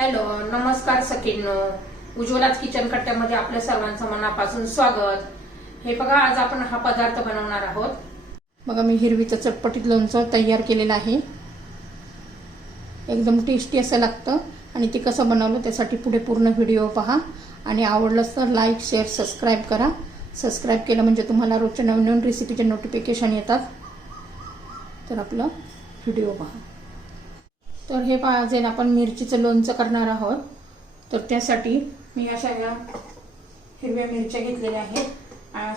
Hello, नमस्कार सखींनो. उज्ज्वलाच kitchen कट्ट्यामध्ये आपल्या सर्वांचं मनापासून स्वागत. हे बघा, आज आपण हा पदार्थ बनवणार आहोत. बघा, मी हिरवीचं चटपटीत लोणचं तयार केलेलं आहे. एकदम टेस्टी असं लागतं आणि ते कसं बनवलं त्यासाठी पुढे पूर्ण व्हिडिओ पहा आणि आवडलंच तर लाईक, शेअर, सबस्क्राईब करा. सबस्क्राईब केलं म्हणजे तुम्हाला रोजच्या नवीन नवीन रेसिपीचे नोटिफिकेशन येतात. तर आपलं व्हिडिओ पहा. तर हे पहा, आज आपण मिरचीचं लोणचं करणार आहोत. तर त्यासाठी मी अशा हिरव्या मिरच्या घेतलेल्या आहेत.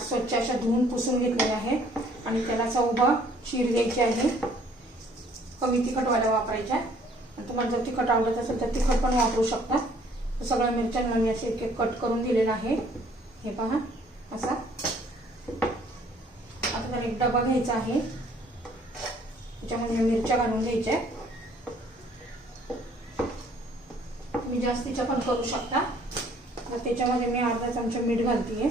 स्वच्छ अशा धुवून पुसून घेतलेल्या आहेत आणि त्याला असा उभा चीर द्यायची आहे. कमी तिखटवाल्या वापरायच्या. तुम्हाला जर तिखट आवडत असेल तर तिखट पण वापरू शकता. सगळ्या मिरच्यांना मी असे एक एक कट करून दिलेला आहे. हे पहा असा. आता तर एक डबा घ्यायचा आहे, त्याच्यामध्ये मिरच्या घालून घ्यायच्या. तुम्ही जास्तीच्या पण करू शकता. तर त्याच्यामध्ये मी अर्धा चमचा मीठ घालतीये.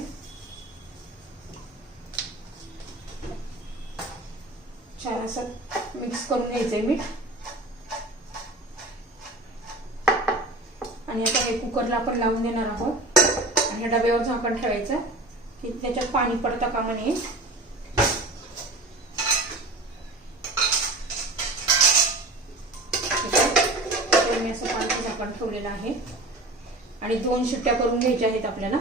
छान असं मिक्स करून घ्यायचंय मीठ. आणि आता हे कुकरला आपण लावून देणार आहोत आणि या डब्यावर झाकण ठेवायचं की त्याच्यात पाणी पडता कामा नये. मी असं पाणी झाकण ठेवलेलं आहे आणि 2 शिट्ट्या करून घ्यायच्या आहेत आपल्याला.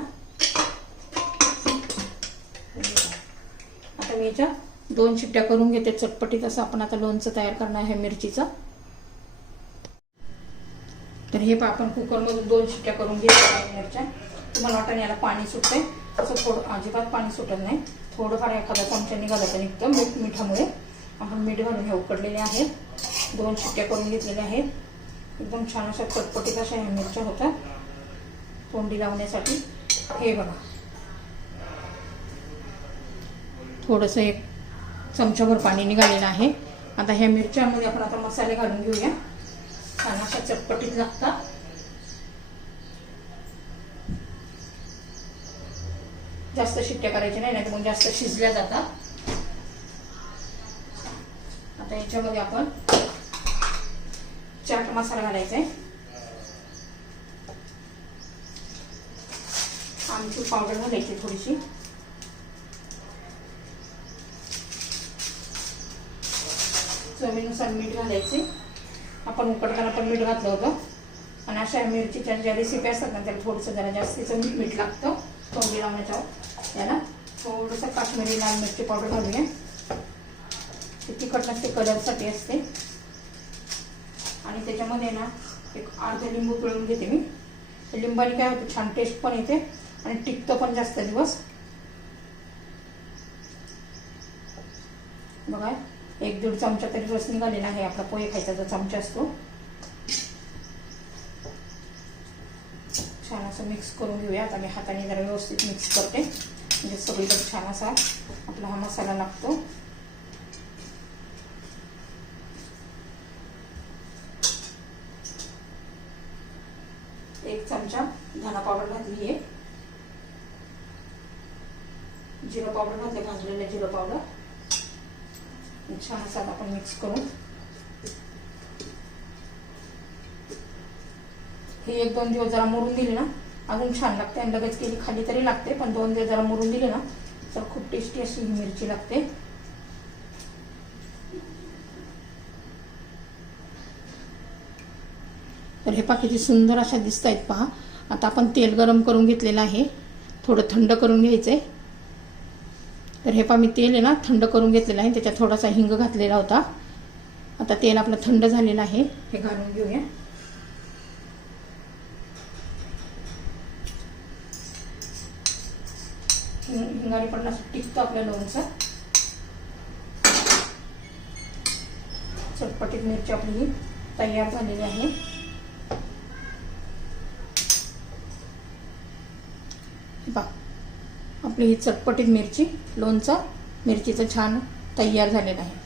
आता मी याच्या 2 शिट्ट्या करून घेते. चटपटीत असं आपण आता लोणचं तयार करणार आहे मिरचीचं. तर हे आपण कुकरमधून 2 शिट्ट्या करून घेतल्या आहे मिरच्या. तुम्हाला वाटतं याला पाणी सुटते, असं थोडं अजिबात पाणी सुटत नाही. थोडंफार एखादा चमच्याने घालायचं निघतं मिठामुळे. आपण मीठ घालून हे उकडलेले आहेत. 2 शिट्ट्या करून घेतलेल्या आहेत. एकदम छान अशा चटपटीत अशा ह्या मिरच्या होतात तोंडी लावण्यासाठी. हे बघा, थोडंसं 1 चमचाभर पाणी निघालेलं आहे. आता ह्या मिरच्यांमध्ये आपण आता मसाले घालून घेऊया. छान अशा चटपटीत लागतात. जास्त शिट्ट्या करायच्या नाही, नाहीतर मग जास्त शिजल्या जातात. आता याच्यामध्ये आपण चाट मसाला घालायचा आहे. आमचूर पावडर घालायची थोडीशी. चवीनुसार मीठ घालायचे. आपण उकडताना पण मीठ घातलं होतं. आणि अशा मिरचीच्या ज्या रेसिपी असतात ना त्याला थोडंसं जरा जास्तीचं मीठ लागतं तोंडी लावण्याच्या. त्याला थोडंसं काश्मीरी लाल मिरची पावडर घालूया. ते तिखट नसते, कलरसाठी असते. आणि त्याच्यामध्ये ना एक अर्धा लिंबू पिळून घेते मी. त्या लिंबाने काय होतं, छान टेस्ट पण येते आणि टिकतं पण जास्त दिवस. बघा, 1-1.5 चमचा तरी रस निघालेला आहे. आपला पोहे खायचा जो चमचा असतो. छान असं मिक्स करून घेऊया. आता मी हाताने जरा व्यवस्थित मिक्स करते म्हणजे सगळीकडे छान असा आपला हा मसाला लागतो. एक चमचा धना पावडर घातली आहे. जिरं पावडर घातले, भाजलेलं जिरं पावडर. छान असं आपण मिक्स करून हे 1-2 दिवस जरा मुरून दिले ना अजून छान लागते. आणि लगेच केली खाली तरी लागते, पण 2 दिवस जरा मुरून दिले ना तर खूप टेस्टी अशी ही मिरची लागते. तर हे पहा किती सुंदर अशा दिसत आहेत पहा. आता आपण तेल गरम करून घेतलेलं आहे. थोडं थंड करून घ्यायचंय. तर हे पहा, मी तेल आहे ना थंड करून घेतलेलं आहे. त्याच्यात थोडासा हिंग घातलेला होता. आता तेल आपलं थंड झालेलं आहे. हे घालून घेऊया. हिंगाने पण असं टिकतं आपल्या लोणचं. चटपटीत मिरची आपली तयार झालेली आहे. पहा, आपली ही चटपटीत मिरची लोणचं मिरचीचं छान तयार झालेलं आहे.